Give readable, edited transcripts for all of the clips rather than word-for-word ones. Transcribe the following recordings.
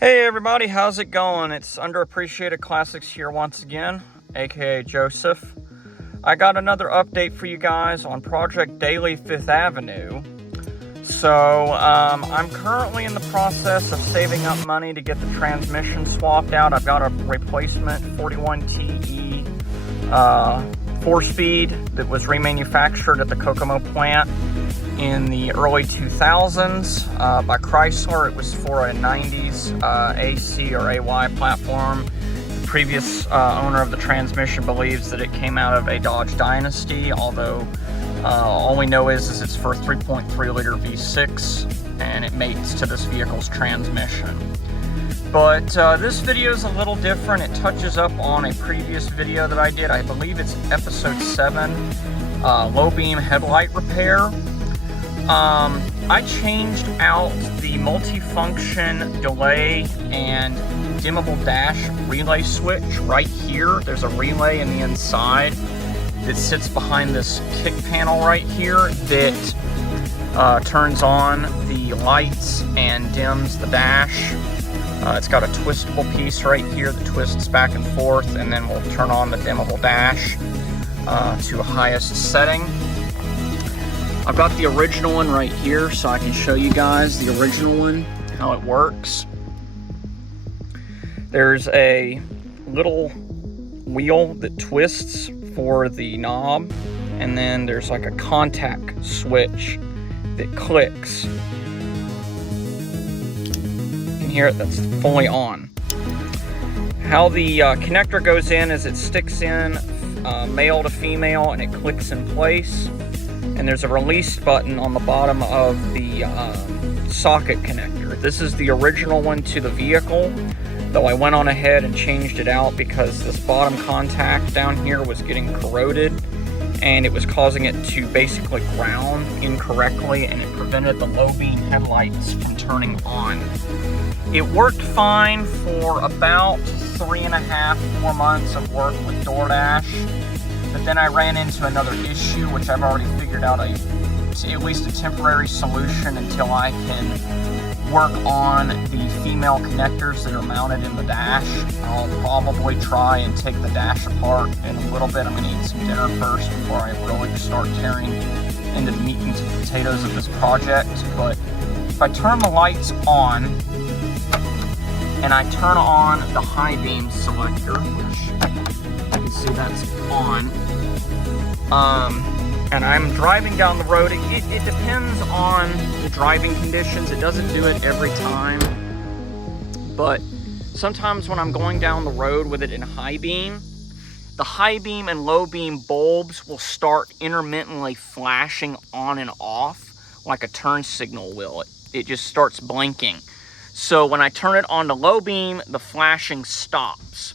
Hey everybody, how's it going? It's Underappreciated Classics here once again, aka Joseph. I got another update for you guys on Project Daily 5th Avenue. So, I'm currently in the process of saving up money to get the transmission swapped out. I've got a replacement 41TE 4-speed that was remanufactured at the Kokomo plant in the early 2000s by Chrysler. It was for a 90s AC or AY platform. The previous owner of the transmission believes that it came out of a Dodge Dynasty, although all we know is it's for 3.3 liter V6 and it mates to this vehicle's transmission. But this video is a little different. It touches up on a previous video that I did. I believe it's episode 7, low beam headlight repair. I changed out the multifunction delay and dimmable dash relay switch right here. There's a relay in the inside that sits behind this kick panel right here that turns on the lights and dims the dash. It's got a twistable piece right here that twists back and forth, and then we'll turn on the dimmable dash to highest setting. I've got the original one right here, so I can show you guys the original one, how it works. There's a little wheel that twists for the knob, and then there's like a contact switch that clicks. You can hear it, that's fully on. How the connector goes in is it sticks in male to female and it clicks in place. And there's a release button on the bottom of the socket connector. This is the original one to the vehicle, though I went on ahead and changed it out because this bottom contact down here was getting corroded and it was causing it to basically ground incorrectly, and it prevented the low beam headlights from turning on. It worked fine for about 3.5-4 months of work with DoorDash. But then I ran into another issue, which I've already figured out at least a temporary solution until I can work on the female connectors that are mounted in the dash. I'll probably try and take the dash apart in a little bit. I'm going to eat some dinner first before I really start tearing into the meat and potatoes of this project. But if I turn the lights on and I turn on the high beam selector, which you can see that's on, and I'm driving down the road. It depends on the driving conditions. It doesn't do it every time, but sometimes when I'm going down the road with it in high beam, the high beam and low beam bulbs will start intermittently flashing on and off like a turn signal will. It just starts blinking. So when I turn it on to low beam, the flashing stops.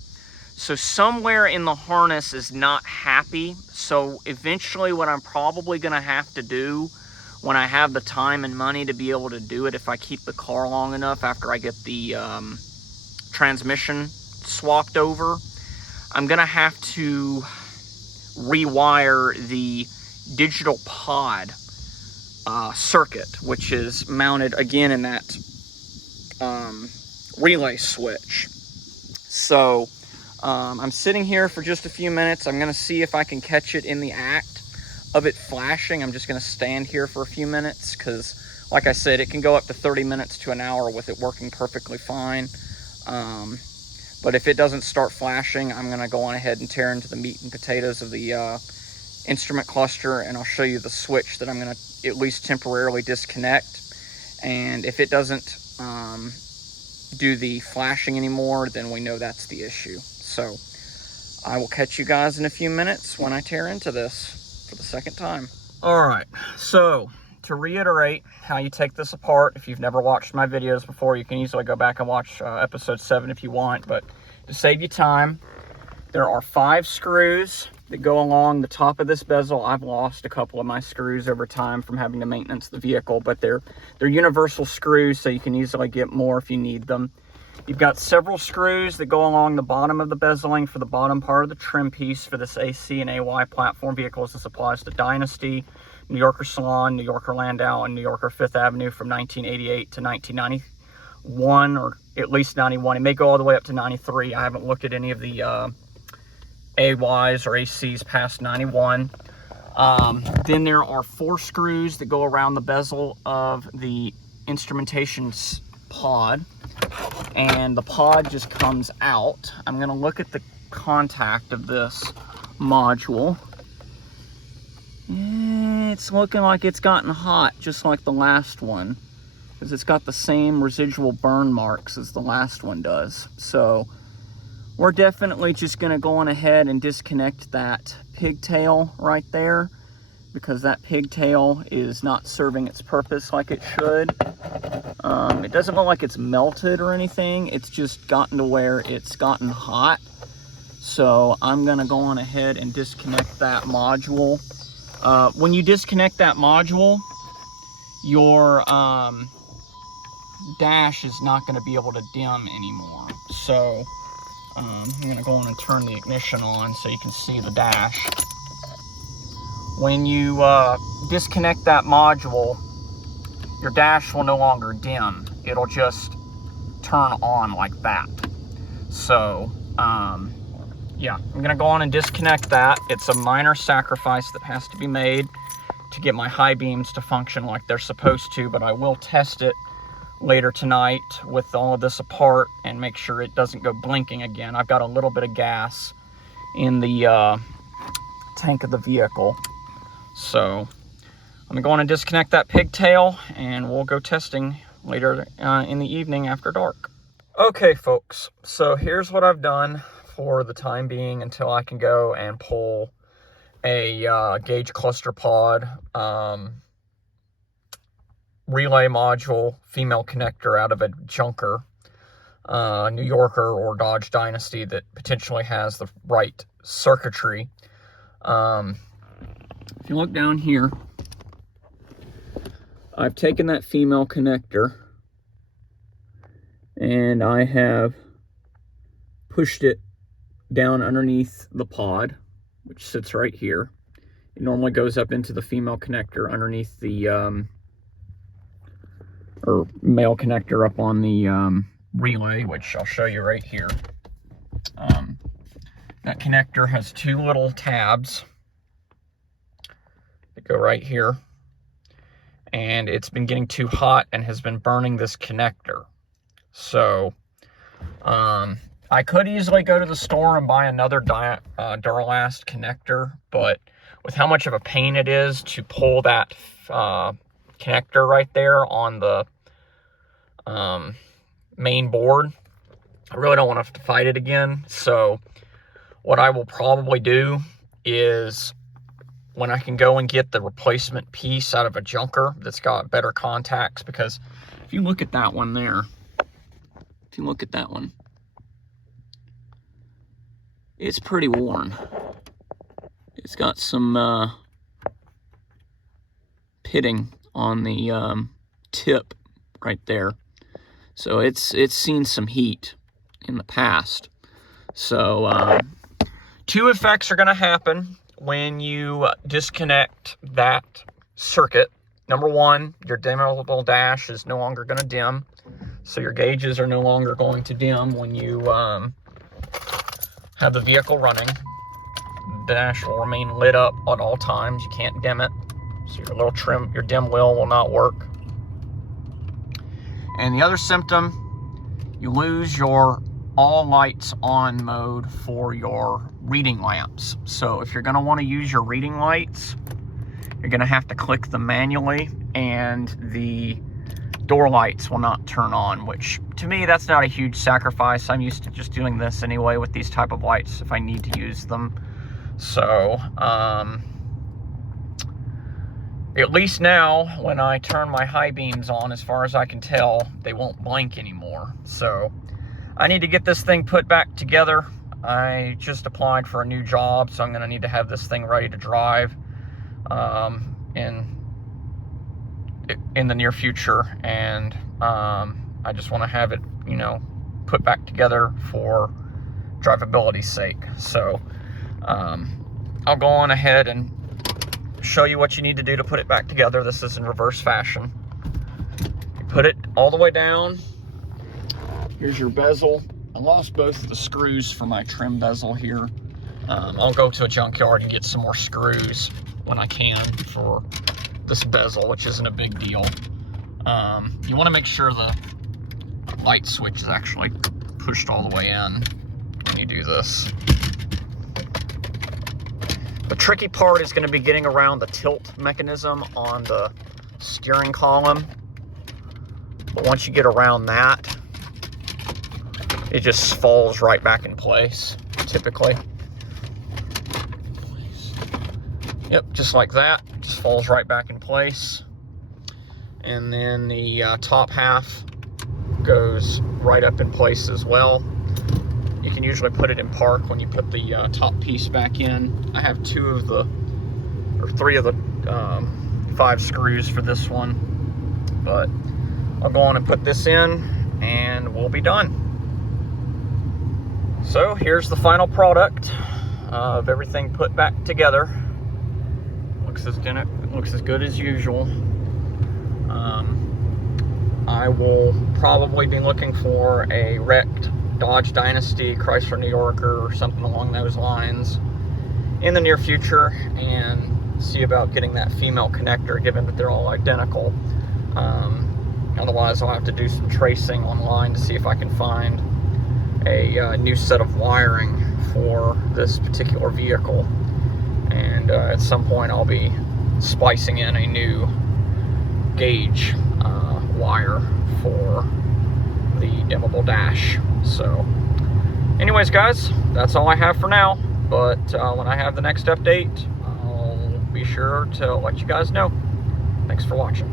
So somewhere in the harness is not happy. So eventually what I'm probably going to have to do when I have the time and money to be able to do it, if I keep the car long enough after I get the transmission swapped over, I'm going to have to rewire the digital pod circuit, which is mounted again in that relay switch. So I'm sitting here for just a few minutes. I'm going to see if I can catch it in the act of it flashing. I'm just going to stand here for a few minutes because, like I said, it can go up to 30 minutes to an hour with it working perfectly fine. But if it doesn't start flashing, I'm going to go on ahead and tear into the meat and potatoes of the instrument cluster, and I'll show you the switch that I'm going to at least temporarily disconnect. And if it doesn't do the flashing anymore, then we know that's the issue. So I will catch you guys in a few minutes when I tear into this for the second time. All right, so to reiterate how you take this apart, if you've never watched my videos before, you can easily go back and watch episode 7 if you want, but to save you time, there are 5 screws that go along the top of this bezel. I've lost a couple of my screws over time from having to maintenance the vehicle, but they're universal screws, so you can easily get more if you need them. You've got several screws that go along the bottom of the bezeling for the bottom part of the trim piece for this AC and AY platform vehicles. This applies to Dynasty, New Yorker Salon, New Yorker Landau, and New Yorker 5th Avenue from 1988 to 1991 or at least 91. It may go all the way up to 93. I haven't looked at any of the AYs or ACs past 91. Then there are 4 screws that go around the bezel of the instrumentation pod, and the pod just comes out. I'm going to look at the contact of this module. It's looking like it's gotten hot, just like the last one, because it's got the same residual burn marks as the last one does. So we're definitely just going to go on ahead and disconnect that pigtail right there, because that pigtail is not serving its purpose like it should. It doesn't look like it's melted or anything. It's just gotten to where it's gotten hot. So I'm going to go on ahead and disconnect that module. When you disconnect that module, your dash is not going to be able to dim anymore. So I'm going to go on and turn the ignition on so you can see the dash. When you disconnect that module, your dash will no longer dim. It'll just turn on like that. So yeah, I'm gonna go on and disconnect that. It's a minor sacrifice that has to be made to get my high beams to function like they're supposed to, but I will test it later tonight with all of this apart and make sure it doesn't go blinking again. I've got a little bit of gas in the tank of the vehicle. So I'm gonna go on and disconnect that pigtail, and we'll go testing later in the evening after dark. Okay, folks, so here's what I've done for the time being until I can go and pull a gauge cluster pod relay module female connector out of a junker, New Yorker or Dodge Dynasty that potentially has the right circuitry. If you look down here, I've taken that female connector and I have pushed it down underneath the pod, which sits right here. It normally goes up into the female connector underneath the or male connector up on the relay, which I'll show you right here. That connector has 2 little tabs that go right here, and it's been getting too hot and has been burning this connector. So I could easily go to the store and buy another Duralast connector, but with how much of a pain it is to pull that connector right there on the main board, I really don't want to have to fight it again. So what I will probably do is, when I can go and get the replacement piece out of a junker that's got better contacts, because if you look at that one there, if you look at that one, it's pretty worn. It's got some pitting on the tip right there. So it's seen some heat in the past. So 2 effects are going to happen when you disconnect that circuit. Number 1, your dimmable dash is no longer going to dim. So your gauges are no longer going to dim when you have the vehicle running. The dash will remain lit up at all times. You can't dim it. So your dim wheel will not work. And the other symptom, you lose your all lights on mode for your reading lamps. So if you're going to want to use your reading lights, you're going to have to click them manually, and the door lights will not turn on, which to me, that's not a huge sacrifice. I'm used to just doing this anyway with these type of lights if I need to use them. So at least now when I turn my high beams on, as far as I can tell, they won't blink anymore. So I need to get this thing put back together. I just applied for a new job, so I'm going to need to have this thing ready to drive in the near future, and I just want to have it, put back together for drivability's sake. So I'll go on ahead and show you what you need to do to put it back together. This is in reverse fashion. You put it all the way down, Here's your bezel. I lost both of the screws for my trim bezel here. I'll go to a junkyard and get some more screws when I can for this bezel, which isn't a big deal. You want to make sure the light switch is actually pushed all the way in when you do this. The tricky part is going to be getting around the tilt mechanism on the steering column. But once you get around that, it just falls right back in place, typically. Yep, just like that, just falls right back in place. And then the top half goes right up in place as well. You can usually put it in park when you put the top piece back in. I have 3 of the 5 screws for this one, but I'll go on and put this in and we'll be done. So here's the final product of everything put back together. Looks as good as usual. I will probably be looking for a wrecked Dodge Dynasty, Chrysler New Yorker, or something along those lines in the near future, and see about getting that female connector, given that they're all identical. Otherwise, I'll have to do some tracing online to see if I can find a new set of wiring for this particular vehicle. And at some point, I'll be splicing in a new gauge wire for the dimmable dash. So anyways, guys, that's all I have for now, but when I have the next update, I'll be sure to let you guys know. Thanks for watching.